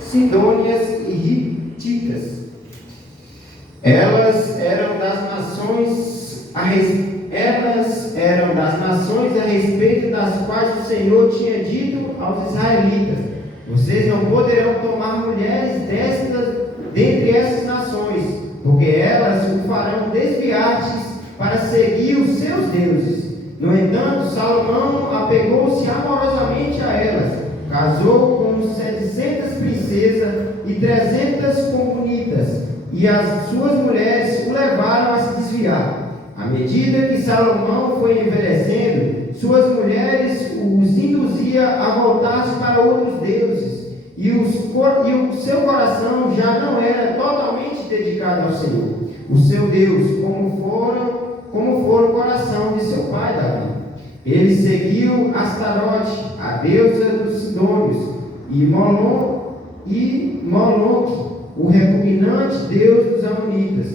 sidônias e hititas. Elas eram das nações a respeito das quais o Senhor tinha dito aos israelitas: vocês não poderão tomar mulheres dentre essas nações, porque elas o farão desviar-se para seguir os seus deuses. No entanto, Salomão apegou-se amorosamente a elas, casou com 700 princesas e 300 concubinatas, e as suas mulheres o levaram a se desviar. À medida que Salomão foi envelhecendo, suas mulheres os induzia a voltar-se para outros deuses, e o seu coração já não era totalmente dedicado ao Senhor, o seu Deus, como fora o coração de seu pai Davi. Ele seguiu Astarote, a deusa dos sidônios, e Moloque, o repugnante deus dos amonitas.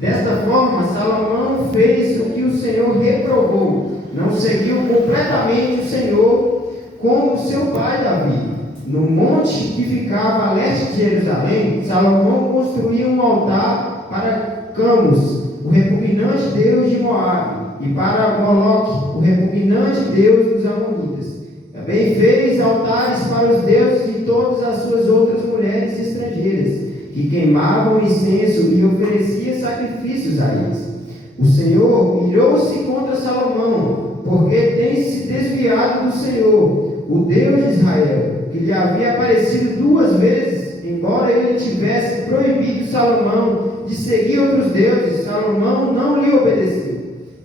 Desta forma, Salomão fez o que o Senhor reprovou. Não seguiu completamente o Senhor como seu pai Davi. No monte que ficava a leste de Jerusalém, Salomão construiu um altar para Camus, o repugnante deus de Moabe, e para Moloque, o repugnante deus dos amonitas. Também fez altares para os deuses de todas as suas outras mulheres estrangeiras, que queimavam incenso e oferecia sacrifícios a eles. O Senhor irou-se contra Salomão, porque tem se desviado do Senhor, o Deus de Israel, que lhe havia aparecido 2 vezes, embora ele tivesse proibido Salomão de seguir outros deuses. Salomão não lhe obedeceu.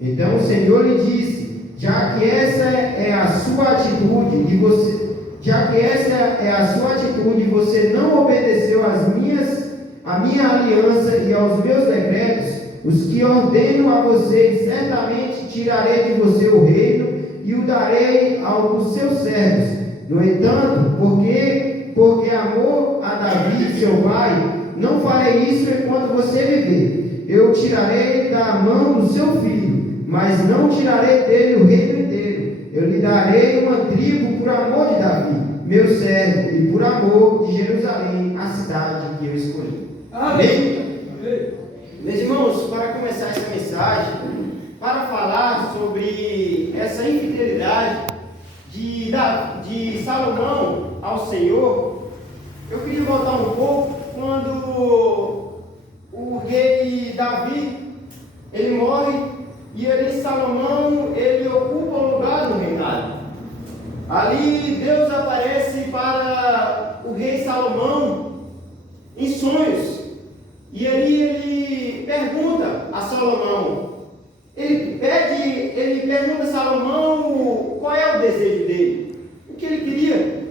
Então o Senhor lhe disse: já que essa é a sua atitude e você não obedeceu a minha aliança e aos meus decretos, os que ordeno a vocês, certamente tirarei de você o reino e o darei aos seus servos. No entanto, porque amor a Davi, seu pai, não farei isso enquanto você viver. Eu tirarei da mão do seu filho, mas não tirarei dele o reino inteiro. Eu lhe darei uma tribo por amor de Davi, meu servo, e por amor de Jerusalém, a cidade que eu escolhi. Amém? Meus irmãos, para começar essa mensagem, para falar sobre essa infidelidade de Salomão ao Senhor, eu queria voltar um pouco quando o rei Davi, ele morre, e ali Salomão, ele ocupa um lugar no reinado. Ali Deus aparece para o rei Salomão em sonhos, e ali ele pergunta a Salomão, ele pergunta a Salomão qual é o desejo dele, o que ele queria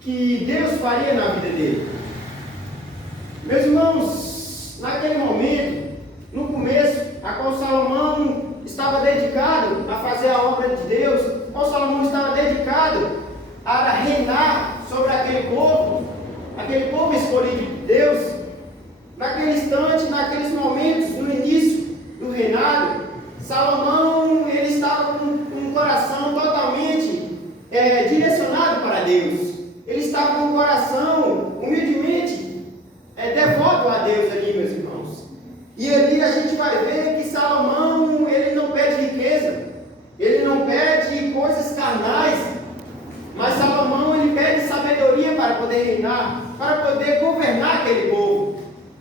que Deus faria na vida dele. Meus irmãos, naquele momento, no começo, a qual Salomão estava dedicado a fazer a obra de Deus, qual Salomão estava dedicado a reinar sobre aquele povo escolhido de Deus. Naquele instante, naqueles momentos, no início do reinado, Salomão, ele estava com um coração totalmente direcionado para Deus. Ele estava com um coração humildemente devoto a Deus ali, meus irmãos. E ali a gente vai ver que Salomão, ele não pede riqueza, ele não pede coisas carnais, mas Salomão, ele pede sabedoria para poder reinar, para poder governar aquele povo.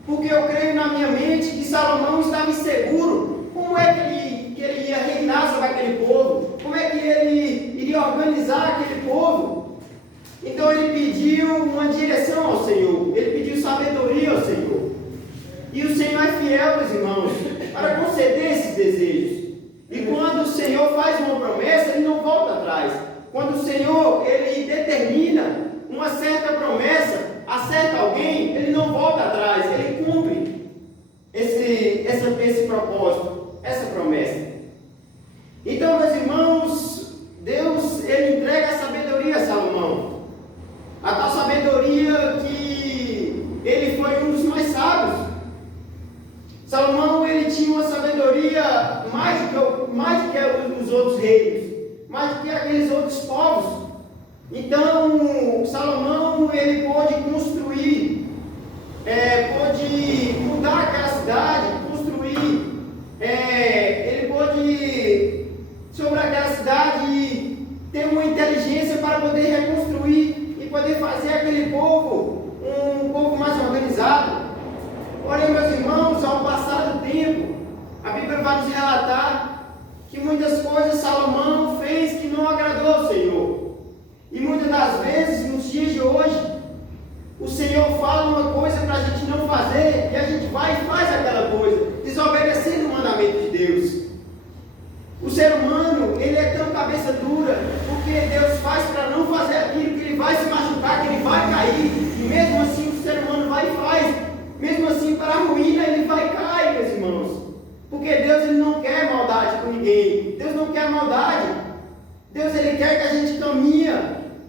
Porque eu creio na minha mente que Salomão estava inseguro. Como é que ele ia reinar sobre aquele povo? Como é que ele iria organizar aquele povo? Então ele pediu uma direção ao Senhor, ele pediu sabedoria ao Senhor. E o Senhor é fiel, meus irmãos, para conceder esses desejos. E quando o Senhor faz uma promessa, ele não volta atrás. Quando o Senhor, ele determina uma certa promessa, acerta alguém, ele não volta atrás, ele cumpre esse propósito, essa promessa. Então, meus irmãos, Deus, ele entrega a sabedoria a Salomão. A tal sabedoria que ele foi um dos mais sábios. Salomão, ele tinha uma sabedoria mais do que os outros reinos, mais do que aqueles outros povos. Então, Salomão, ele pôde construir, pôde mudar aquela cidade, construir, ele pôde, sobre aquela cidade, ter uma inteligência para poder reconstruir e poder fazer aquele povo um povo mais organizado. Porém, meus irmãos, ao passar do tempo, a Bíblia vai nos relatar que muitas coisas Salomão fez que não agradou ao Senhor. E muitas das vezes, nos dias de hoje, o Senhor fala uma coisa para a gente não fazer, e a gente vai e faz aquela coisa, desobedecendo o mandamento de Deus. O ser humano, ele é tão cabeça dura, porque Deus faz para não fazer aquilo, que ele vai se machucar, que ele vai cair, e mesmo assim o ser humano vai e faz, mesmo assim para a ruína ele vai e cai, meus irmãos, porque Deus ele não quer maldade com ninguém, Deus não quer maldade, Deus ele quer que a gente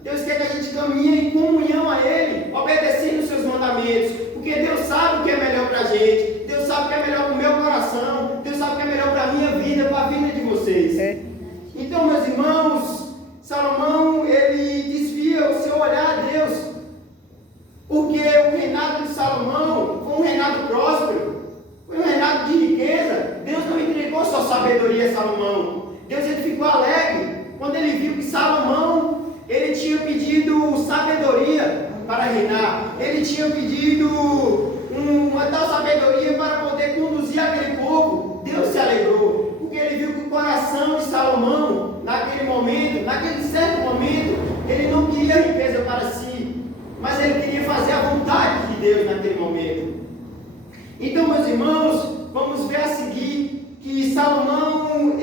Deus quer que a gente caminhe em comunhão a Ele, obedecendo os seus mandamentos, porque Deus sabe o que é melhor para a gente, Deus sabe o que é melhor para o meu coração, Deus sabe o que é melhor para a minha vida, para a vida de vocês. Então, meus irmãos, Salomão, ele desvia o seu olhar a Deus, porque o reinado de Salomão foi um reinado próspero, foi um reinado de riqueza. Deus não entregou sua sabedoria a Salomão, Deus ele ficou alegre quando ele viu que Salomão ele tinha pedido sabedoria para reinar, ele tinha pedido uma tal sabedoria para poder conduzir aquele povo. Deus se alegrou, porque ele viu que o coração de Salomão, naquele momento, naquele certo momento, ele não queria riqueza para si, mas ele queria fazer a vontade de Deus naquele momento. Então, meus irmãos, vamos ver a seguir que Salomão,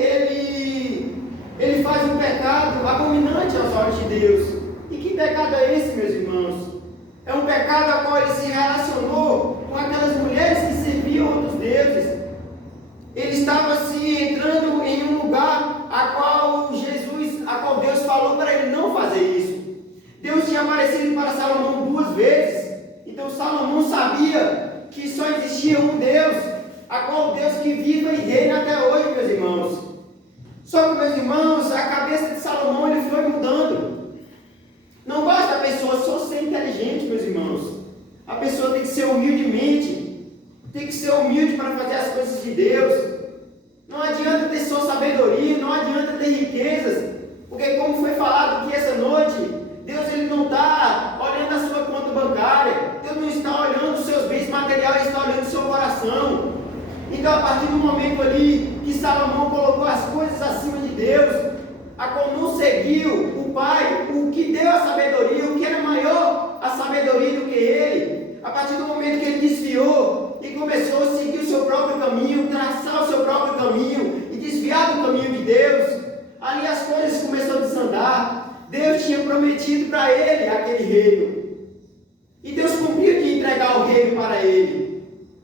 ele faz um pecado abominante aos olhos de Deus. E que pecado é esse, meus irmãos? É um pecado a qual ele se relacionou com aquelas mulheres que serviam outros deuses. Ele estava se entrando em um lugar a qual Deus falou para ele não fazer isso. Deus tinha aparecido para Salomão 2 vezes. Então Salomão sabia que só existia um Deus, a qual Deus que vive e reina até hoje, meus irmãos. Só que, meus irmãos, a cabeça de Salomão ele foi mudando. Não basta a pessoa só ser inteligente, meus irmãos. A pessoa tem que ser humildemente, tem que ser humilde para fazer as coisas de Deus. Não adianta ter só sabedoria, não adianta ter riquezas, porque como foi falado aqui essa noite, Deus ele não está olhando a sua conta bancária, Deus não está olhando os seus bens materiais, Ele está olhando o seu coração. Então, a partir do momento ali que Salomão colocou as coisas acima de Deus, a qual não seguiu o Pai, o que deu a sabedoria, o que era maior a sabedoria do que ele, a partir do momento que ele desviou e começou a seguir o seu próprio caminho, traçar o seu próprio caminho e desviar do caminho de Deus, ali as coisas começaram a desandar. Deus tinha prometido para ele aquele reino, e Deus cumpriu de entregar o reino para ele.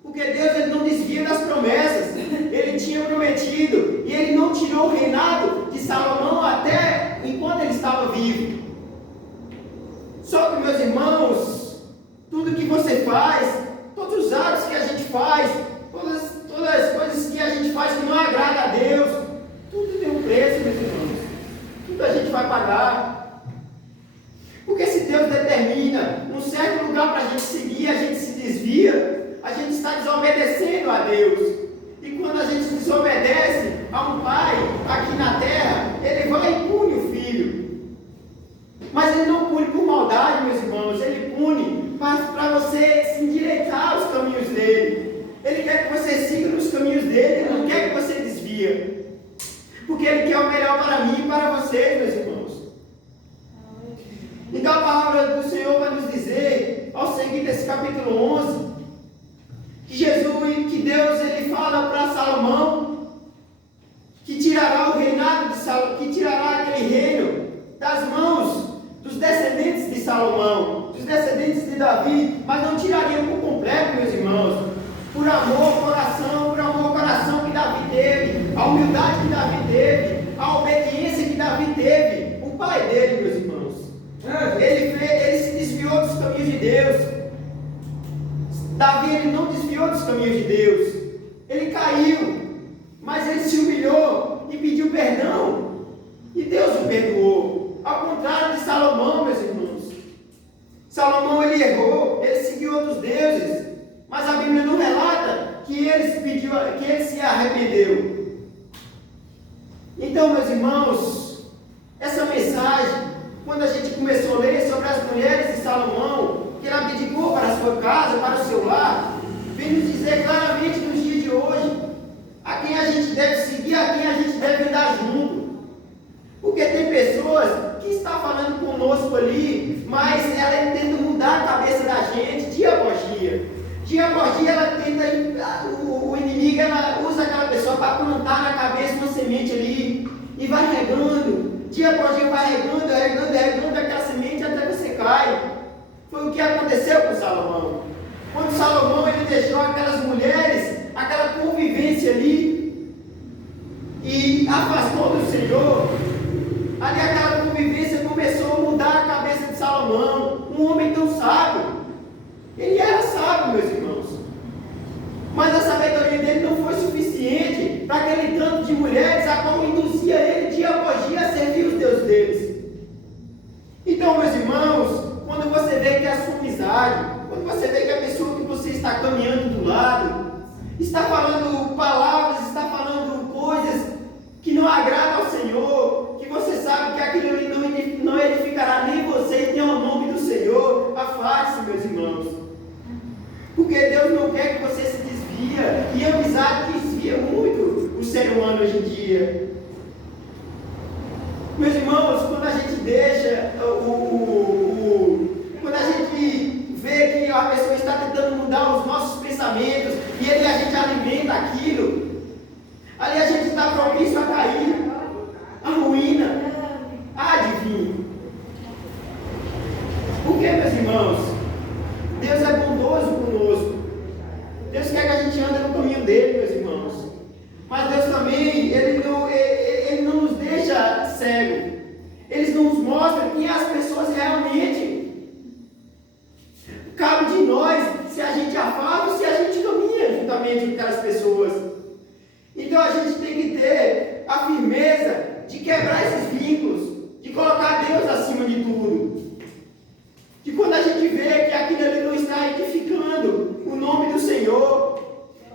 Porque Deus ele não desvia das promessas, Ele tinha prometido, e Ele não tirou o reinado de Salomão até enquanto ele estava vivo. Só que, meus irmãos, tudo que você faz, todos os atos que a gente faz, todas as coisas que a gente faz que não agrada a Deus, tudo tem um preço, meus irmãos, tudo a gente vai pagar. Porque se Deus determina um certo lugar para a gente seguir, a gente se desvia, a gente está desobedecendo a Deus. E quando a gente desobedece a um pai aqui na terra, ele vai e pune o filho. Mas ele não pune por maldade, meus irmãos, ele pune para você se endireitar os caminhos dele. Ele quer que você siga nos caminhos dele, ele não quer que você desvie. Porque ele quer o melhor para mim e para vocês, meus irmãos. Então a palavra do Senhor vai nos dizer, ao seguir desse capítulo 11, que Deus ele fala para Salomão que tirará o reinado de Salomão, que tirará aquele reino das mãos dos descendentes de Salomão, dos descendentes de Davi, mas não tiraria por completo, meus irmãos, por amor ao coração que Davi teve, a humildade que Davi teve, a obediência que Davi teve, o pai dele, meus irmãos. Ele se desviou dos caminhos de Deus. Davi ele não desviou dos caminhos de Deus, ele caiu, mas ele se humilhou e pediu perdão, e Deus o perdoou, ao contrário de Salomão, meus irmãos. Salomão, ele errou, ele seguiu outros deuses, mas a Bíblia não relata que ele se arrependeu. Então, meus irmãos, essa mensagem, quando a gente começou a ler sobre as mulheres de Salomão, que ele abdicou para a sua casa, para o seu lar, vem nos dizer claramente nos dias de hoje a quem a gente deve seguir, a quem a gente deve andar junto. Porque tem pessoas que estão falando conosco ali, mas ela tenta mudar a cabeça da gente dia após dia. Dia após dia ela tenta, o inimigo, ela usa aquela pessoa para plantar na cabeça uma semente ali e vai regando. Dia após dia vai regando aquela semente até que você cai. Foi o que aconteceu com Salomão. Quando Salomão ele deixou aquelas mulheres, aquela convivência ali e afastou do Senhor, ali aquela convivência começou a mudar a cabeça de Salomão, um homem tão sábio. Ele era sábio, meus irmãos, mas a sabedoria dele não foi suficiente para aquele tanto de mulheres a qual induzia ele dia após dia a servir os deuses deles. Então, meus irmãos, quando você vê que a sua amizade, quando você vê que a pessoa que você está caminhando do lado está falando palavras, está falando coisas que não agradam ao Senhor, que você sabe que aquilo ali não edificará nem você, nem ao nome do Senhor, afaste-se, meus irmãos. Porque Deus não quer que você se desvia, e a amizade desvia muito o ser humano hoje em dia. Meus irmãos, quando a gente deixa quando a gente vê que a pessoa está tentando mudar os nossos pensamentos e a gente alimenta aquilo, ali a gente está propício a cair, a ruína, a adivinho. Por que, meus irmãos? Deus é bondoso conosco. Deus quer que a gente ande no caminho dele, meus irmãos. Mas Deus também, Ele não nos deixa cego. Ele nos mostra quem as pessoas realmente. Cabe de nós se a gente afasta ou se a gente caminha juntamente com aquelas pessoas. Então a gente tem que ter a firmeza de quebrar esses vínculos, de colocar Deus acima de tudo. Que quando a gente vê que aquilo ali não está edificando o nome do Senhor,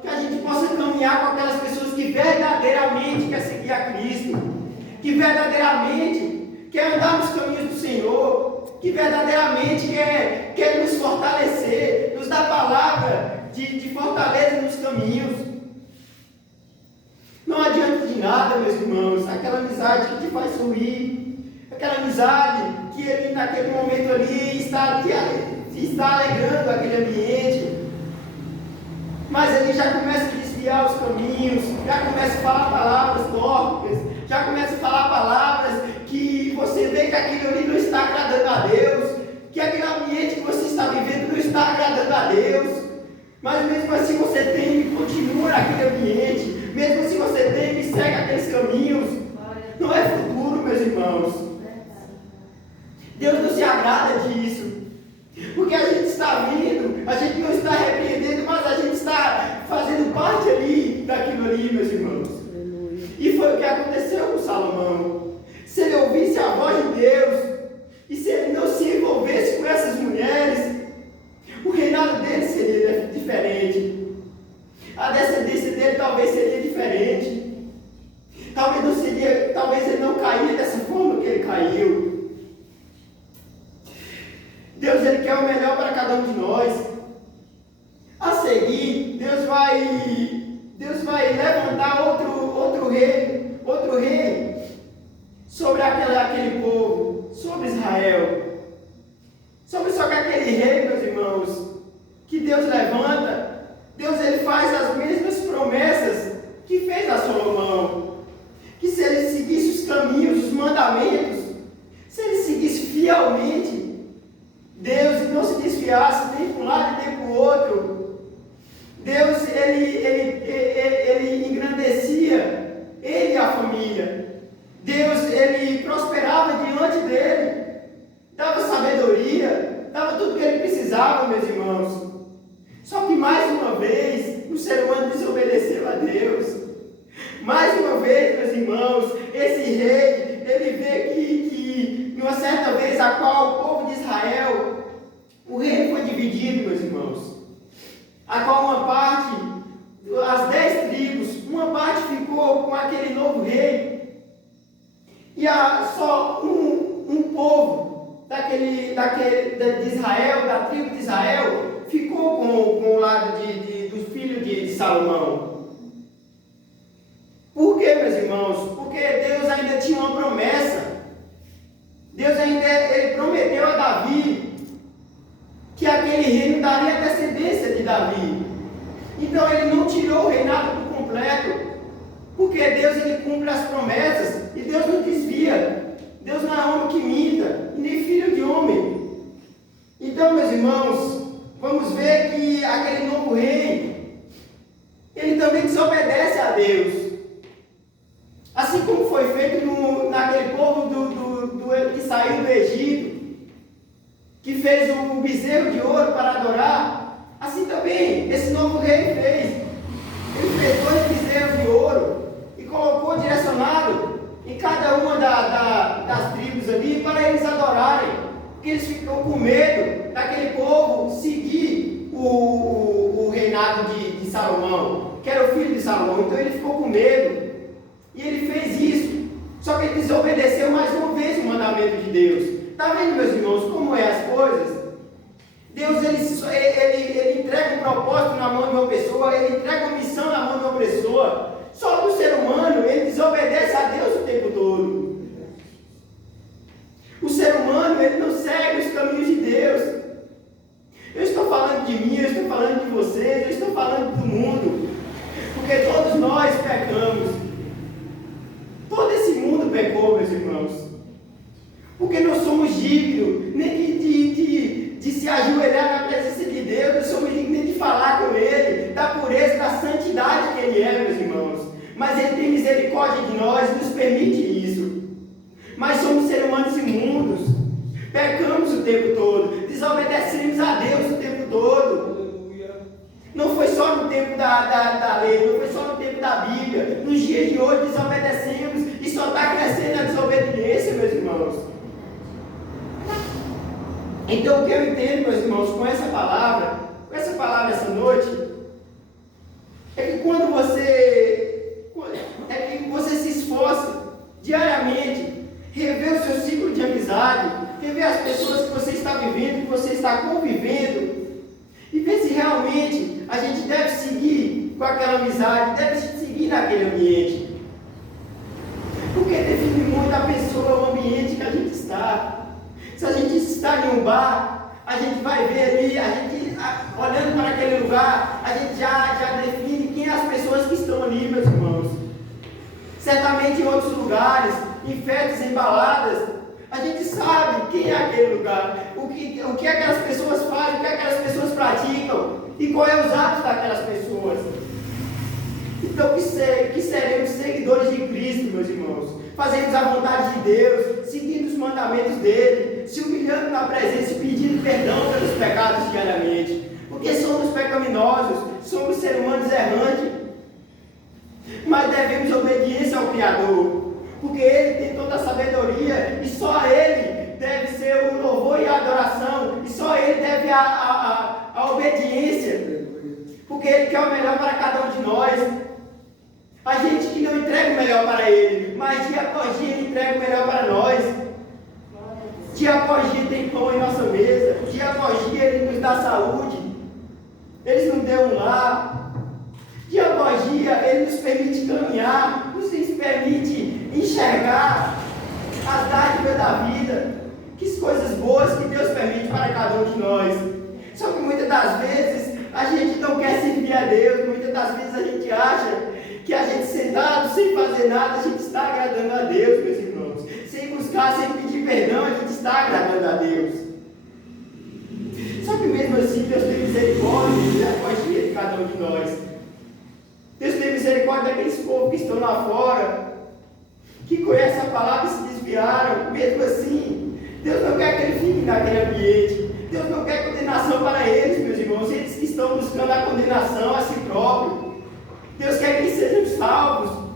que a gente possa caminhar com aquelas pessoas que verdadeiramente quer seguir a Cristo, que verdadeiramente quer andar nos caminhos do Senhor, que verdadeiramente quer nos fortalecer, nos dar palavra de fortaleza nos caminhos. Não adianta de nada, meus irmãos, aquela amizade que te faz sorrir, aquela amizade que ele naquele momento ali está alegrando aquele ambiente, mas ele já começa a desviar os caminhos, já começa a falar palavras torpes, já começa a falar palavras que você vê que aquilo ali não está agradando a Deus, que aquele ambiente que você está vivendo não está agradando a Deus, mas mesmo assim você tem e continua naquele ambiente, mesmo assim você tem e segue aqueles caminhos, não é futuro, meus irmãos. Deus não se agrada disso, porque a gente está vindo, a gente não está repreendendo, mas a gente está fazendo parte ali daquilo ali, meus irmãos. E foi o que aconteceu com Salomão. Se ele ouvisse a voz de Deus, e se ele não se envolvesse com essas mulheres, o reinado dele seria diferente. A descendência dele talvez seria diferente. Talvez ele não caía dessa forma que ele caiu. Deus, ele quer o melhor para cada um de nós. A seguir, Deus vai levantar outro rei sobre aquele povo, sobre Israel. Só que aquele rei, meus irmãos, que Deus levanta, Deus ele faz as mesmas promessas que fez a Salomão. Que se ele seguisse os caminhos, os mandamentos, se ele seguisse fielmente Deus, não se desviasse nem para um lado nem para o outro, Deus ele engrandecia ele e a família. Deus ele prosperava diante dele, dava sabedoria, dava tudo o que ele precisava, meus irmãos. Só que mais uma vez o ser humano desobedeceu a Deus. Mais uma vez, meus irmãos, esse rei ele vê que numa certa vez a qual o povo de Israel O reino foi dividido, meus irmãos, a qual uma parte, as 10 tribos, uma parte ficou com aquele novo rei, e só um povo de Israel, da tribo de Israel, ficou com o lado dos filhos de Salomão. Por quê, meus irmãos? Porque Deus ainda tinha uma promessa. Deus ele prometeu a Davi que aquele reino daria descendência de Davi. Então ele não tirou o reinado por completo, porque Deus ele cumpre as promessas e Deus não desvia. Deus não é homem que minta, nem filho de homem. Então, meus irmãos, vamos ver que aquele novo rei, ele também desobedece a Deus. Assim como foi feito naquele povo que saiu do Egito, que fez o bezerro de ouro para adorar, assim também esse novo rei fez. Ele fez 2 bezerros de ouro e colocou direcionado em cada uma das tribos ali para eles adorarem, porque eles ficam com medo daquele povo seguir o reinado de Salomão, que era o filho de Salomão. Então ele ficou com medo. E ele fez isso, só que ele desobedeceu mais uma vez o mandamento de Deus. Está vendo, meus irmãos, como é as coisas? Deus, ele entrega um propósito na mão de uma pessoa, ele entrega uma missão na mão de uma pessoa. Só que o ser humano, ele desobedece a Deus o tempo todo. O ser humano, ele não segue os caminhos de Deus. Eu estou falando de mim, eu estou falando de vocês, eu estou falando do mundo, porque todos nós pecamos. Todo esse mundo pecou, meus irmãos, porque não somos dignos nem de se ajoelhar na presença de Deus, não somos dignos nem de falar com Ele, da pureza, da santidade que Ele é, meus irmãos. Mas Ele tem misericórdia de nós e nos permite isso. Mas somos seres humanos imundos, pecamos o tempo todo, desobedecemos a Deus o tempo todo. Não foi só no tempo da lei, não foi só no tempo da Bíblia. Nos dias de hoje desobedecemos e só está crescendo a desobediência, meus irmãos. Então o que eu entendo, meus irmãos, com essa palavra essa noite, é que quando você se esforça diariamente, rever o seu ciclo de amizade, rever as pessoas que você está vivendo, que você está convivendo, e ver se realmente a gente deve seguir com aquela amizade, deve seguir naquele ambiente. Porque define muito a pessoa, o ambiente que a gente está. Se a gente está em um bar, a gente vai ver ali, olhando para aquele lugar, a gente já define quem as pessoas que estão ali, meus irmãos. Certamente em outros lugares, em festas, em baladas, a gente sabe quem é aquele lugar, o que aquelas pessoas fazem, o que aquelas pessoas praticam e qual é os hábitos daquelas pessoas. Então que seremos seguidores de Cristo, meus irmãos, fazendo a vontade de Deus, seguindo os mandamentos dele, se humilhando na presença e pedindo perdão pelos pecados diariamente, porque somos pecaminosos, somos seres humanos errantes, mas devemos obediência ao Criador, porque Ele tem toda a sabedoria e só a Ele deve ser o louvor e a adoração, e só Ele deve a obediência, porque Ele quer o melhor para cada um de nós. A gente que não entrega o melhor para Ele, mas dia após dia Ele entrega o melhor para nós. Dia após dia tem pão em nossa mesa, dia após dia Ele nos dá saúde, Ele nos deu um lar. Dia após dia Ele nos permite caminhar, nos permite enxergar as dádivas da vida, que coisas boas que Deus permite para cada um de nós. Só que muitas das vezes a gente não quer servir a Deus, muitas das vezes a gente acha que a gente sentado, sem fazer nada, a gente está agradando a Deus, meus irmãos. Sem buscar, sem pedir perdão, a gente está agradando a Deus. Só que mesmo assim, Deus tem misericórdia após dia de cada um de nós. Deus tem misericórdia daqueles povos que estão lá fora, que conhecem a palavra e se desviaram. Mesmo assim, Deus não quer que ele fique naquele ambiente. Deus não quer condenação para eles, meus irmãos. Eles que estão buscando a condenação a si próprio. Deus quer que eles sejam salvos,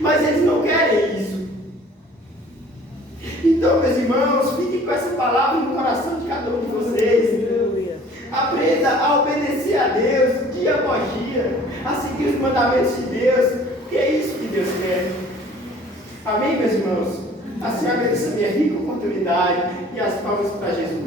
mas eles não querem isso. Então, meus irmãos, fiquem com essa palavra no coração de cada um de vocês. mandamentos de Deus, porque é isso que Deus quer. Amém, meus irmãos? Assim agradeço a minha rica oportunidade e as palmas para Jesus.